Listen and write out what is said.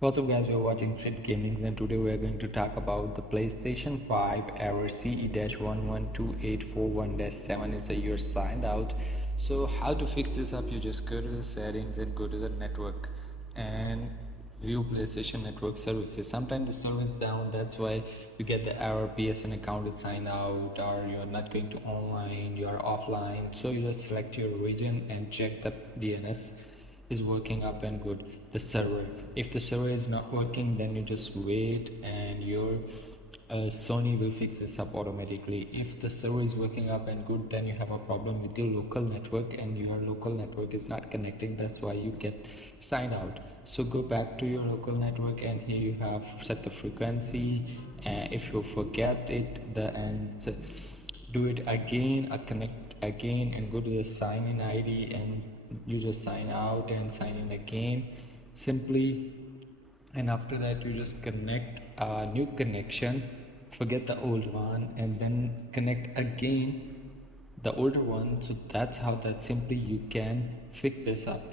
What's up guys, you're watching Sid Gaming and today we are going to talk about the PlayStation 5 error CE-112841-7. It's a year signed out. So how to fix this up? You just go to the settings and go to the network and view PlayStation network services. Sometimes the service down, that's why you get the error PSN account is signed out, or you're not going to online, you're offline. So you just select your region and check the DNS is working up and good. The server, if the server is not working, then you just wait and your Sony will fix this up automatically. If the server is working up and good, then you have a problem with your local network and your local network is not connecting, that's why you get signed out. So go back to your local network and here you have set the frequency, and if you forget it and do it again, connect again and go to the sign in ID and you just sign out and sign in again simply, and after that you just connect a new connection, forget the old one and then connect again the older one. So that's how that simply you can fix this up.